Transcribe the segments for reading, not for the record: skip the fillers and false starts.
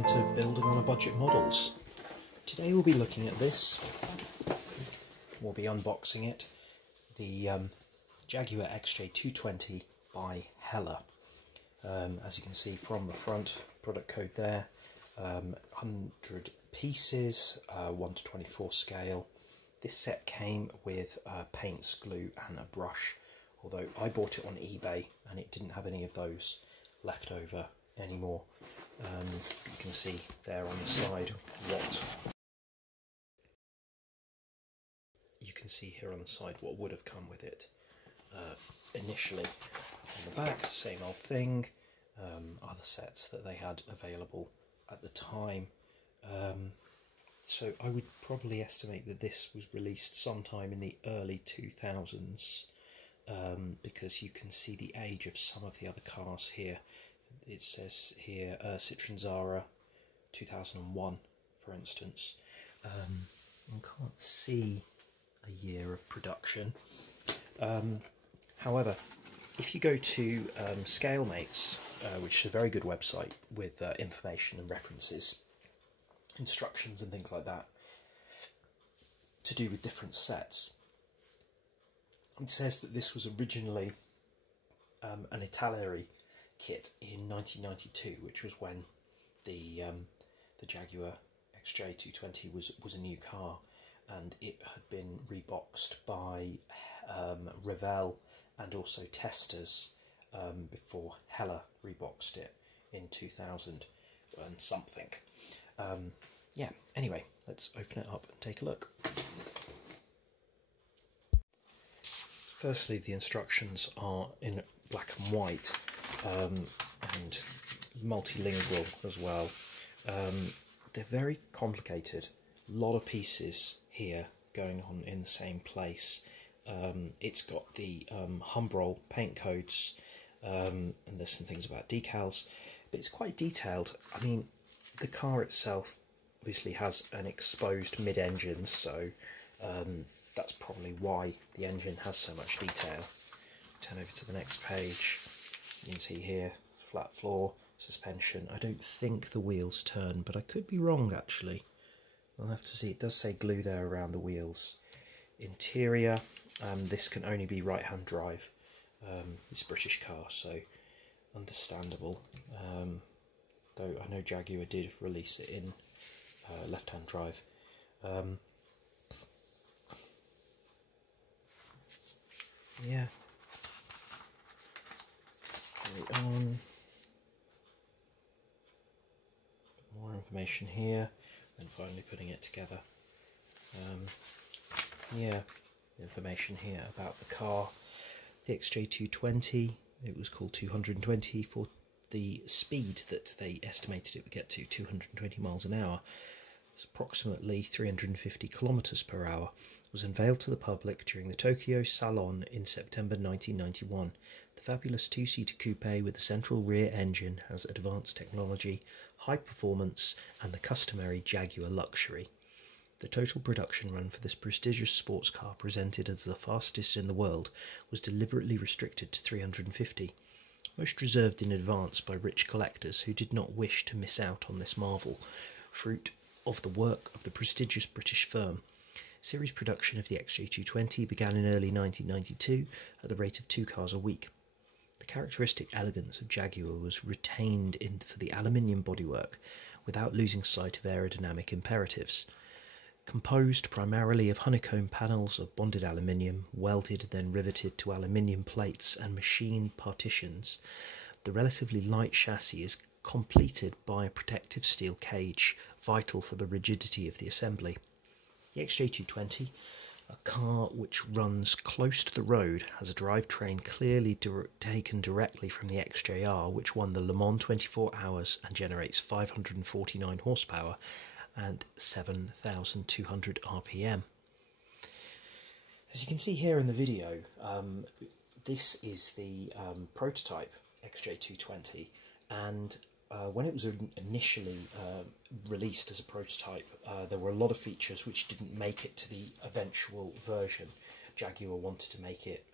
welcome to Building on a Budget Models. Today we'll be looking at this, we'll be unboxing it, the Jaguar XJ220 by Heller. As you can see from the front, product code there, 100 pieces, 1 to 24 scale. This set came with paints, glue and a brush, although I bought it on eBay and it didn't have any of those left over anymore. You can see there on the side what you can see here on the side what would have come with it initially. On the back, same old thing, other sets that they had available at the time. So I would probably estimate that this was released sometime in the early 2000s, because you can see the age of some of the other cars here. It says here Citroen Xero 2001, for instance. I can't see a year of production. However, if you go to ScaleMates, which is a very good website with information and references, instructions and things like that to do with different sets, it says that this was originally an Italeri kit in 1992, which was when the Jaguar XJ220 was a new car, and it had been reboxed by Revell and also Testors before Heller reboxed it in 2000 and something. Yeah, anyway, let's open it up and take a look. Firstly, the instructions are in black and white, and multilingual as well. They're very complicated, a lot of pieces here going on in the same place. It's got the Humbrol paint codes, and there's some things about decals, but it's quite detailed. I mean, the car itself obviously has an exposed mid-engine, so that's probably why the engine has so much detail. Turn over to the next page. You can see here, flat floor, suspension. I don't think the wheels turn, but I could be wrong actually. I'll have to see. It does say glue there around the wheels. Interior, this can only be right-hand drive. It's a British car, so understandable. Though I know Jaguar did release it in left-hand drive. Yeah. Carry on. More information here, and finally putting it together. Yeah, information here about the car. The XJ220, it was called 220 for the speed that they estimated it would get to, 220 miles an hour. It's approximately 350 kilometers per hour. It was unveiled to the public during the Tokyo Salon in September 1991. The fabulous two-seater coupe with a central rear engine has advanced technology, high performance and the customary Jaguar luxury. The total production run for this prestigious sports car, presented as the fastest in the world, was deliberately restricted to 350. Most reserved in advance by rich collectors who did not wish to miss out on this marvel, fruit of the work of the prestigious British firm. Series production of the XJ220 began in early 1992 at the rate of 2 cars a week. The characteristic elegance of Jaguar was retained for the aluminium bodywork without losing sight of aerodynamic imperatives. Composed primarily of honeycomb panels of bonded aluminium, welded then riveted to aluminium plates and machined partitions, the relatively light chassis is completed by a protective steel cage, vital for the rigidity of the assembly. The XJ220, a car which runs close to the road, has a drivetrain clearly taken directly from the XJR, which won the Le Mans 24 Hours and generates 549 horsepower and 7,200 RPM. As you can see here in the video, this is the prototype XJ220, and when it was initially released as a prototype, there were a lot of features which didn't make it to the eventual version. Jaguar wanted to make it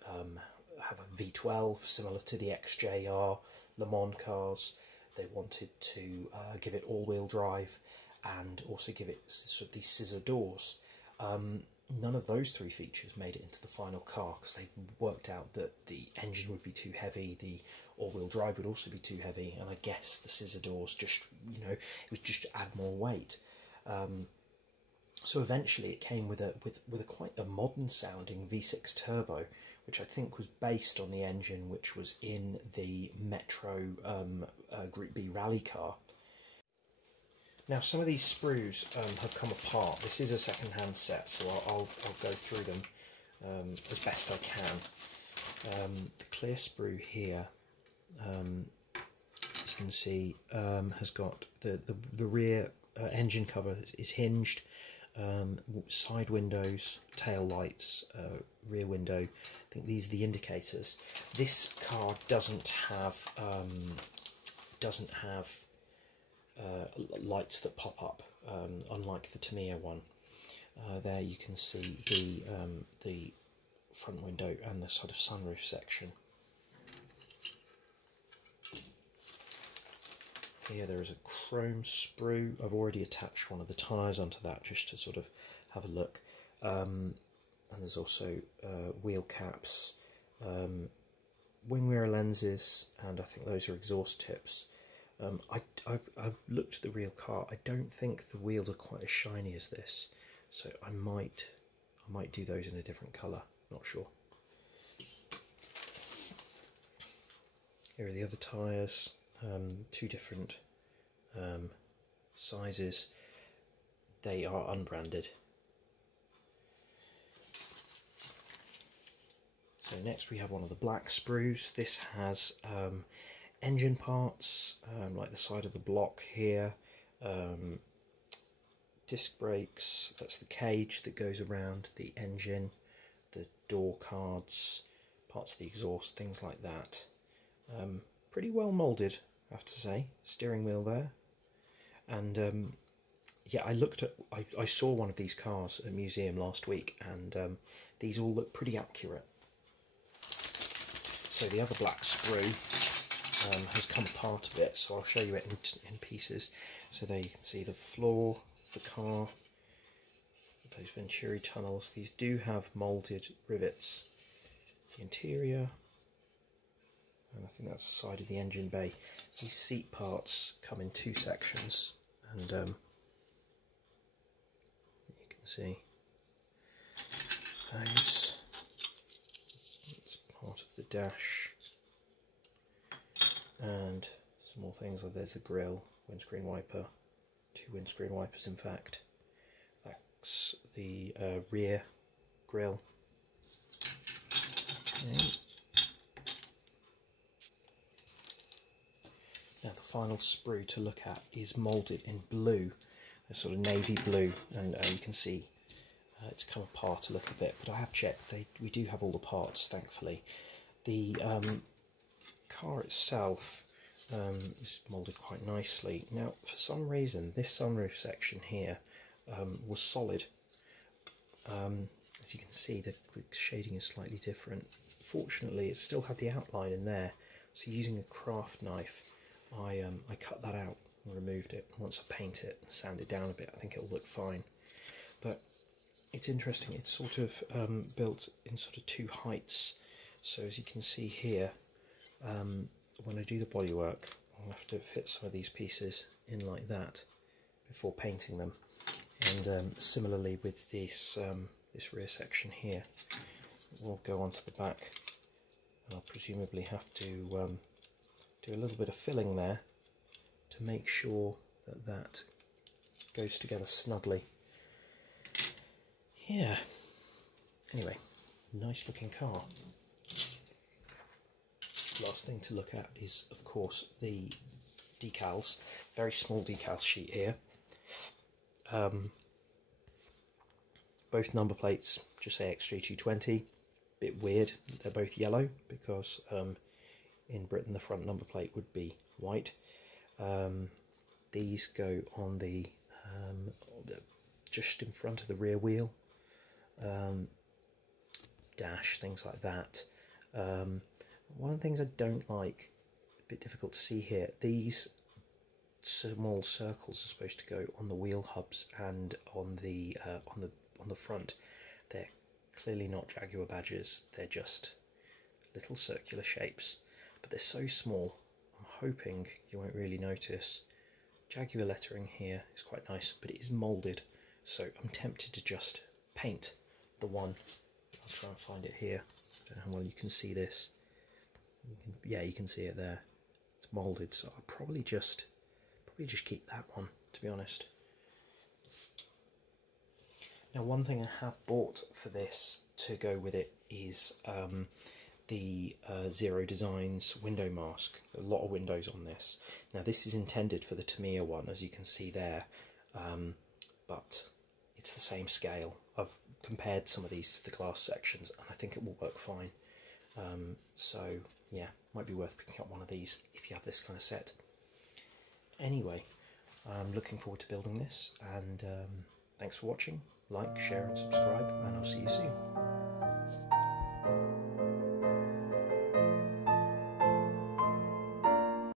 have a V12 similar to the XJR Le Mans cars. they wanted to give it all-wheel drive and also give it sort of these scissor doors. None of those three features made it into the final car because they worked out that the engine would be too heavy, the all-wheel drive would also be too heavy, and I guess the scissor doors just, you know, it was just to add more weight. So eventually it came with a quite a modern sounding V6 turbo, which I think was based on the engine which was in the Metro Group B rally car. Now some of these sprues have come apart. This is a second-hand set, so I'll go through them as best I can. The clear sprue here, as you can see, has got the rear engine cover is hinged, side windows, tail lights, rear window. I think these are the indicators. This car doesn't have lights that pop up, unlike the Tamiya one. There you can see the front window and the sort of sunroof section. Here there is a chrome sprue. I've already attached one of the tyres onto that just to sort of have a look. And there's also wheel caps, wing mirror lenses, and I think those are exhaust tips. I've looked at the real car. I don't think the wheels are quite as shiny as this, so I might do those in a different colour. Not sure. Here are the other tyres. Two different sizes. They are unbranded. So next we have one of the black sprues. This has engine parts, like the side of the block here, disc brakes, that's the cage that goes around the engine, the door cards, parts of the exhaust, things like that. Pretty well moulded, I have to say. Steering wheel there. And yeah, I saw one of these cars at a museum last week, and these all look pretty accurate. So the other black sprue has come apart a bit, so I'll show you it in pieces. So there you can see the floor of the car, those Venturi tunnels. These do have moulded rivets. The interior, and I think that's the side of the engine bay. These seat parts come in two sections, and you can see those. That's part of the dash, and some more things, like there's a grille, windscreen wiper, two windscreen wipers in fact. That's the rear grille. Okay. Now the final sprue to look at is moulded in blue, a sort of navy blue, and you can see it's come apart a little bit, but I have checked, we do have all the parts, thankfully. The car itself is moulded quite nicely. Now for some reason this sunroof section here was solid. As you can see, the shading is slightly different. Fortunately it still had the outline in there, so using a craft knife I cut that out and removed it. Once I paint it and sand it down a bit, I think it'll look fine. But it's interesting, it's sort of built in sort of two heights. So as you can see here, when I do the bodywork, I'll have to fit some of these pieces in like that before painting them. And similarly with this this rear section here, will go onto the back, and I'll presumably have to do a little bit of filling there to make sure that that goes together snugly. Yeah, anyway, nice looking car. Last thing to look at is of course the decals. Very small decal sheet here. Both number plates just say XJ220. Bit weird, they're both yellow because in Britain the front number plate would be white. These go on the just in front of the rear wheel, dash, things like that. One of the things I don't like, a bit difficult to see here, these small circles are supposed to go on the wheel hubs and on the front. They're clearly not Jaguar badges. They're just little circular shapes, but they're so small. I'm hoping you won't really notice. Jaguar lettering here is quite nice, but it is moulded, so I'm tempted to just paint the one. I'll try and find it here. I don't know how well you can see this. Yeah, you can see it there. It's moulded, so I'll probably just keep that one, to be honest. Now, one thing I have bought for this to go with it is the Xero Designs window mask. A lot of windows on this. Now, this is intended for the Tamiya one, as you can see there, but it's the same scale. I've compared some of these to the glass sections, and I think it will work fine. So yeah, might be worth picking up one of these if you have this kind of set. Anyway, I'm looking forward to building this, and thanks for watching. Like, share and subscribe, and I'll see you soon.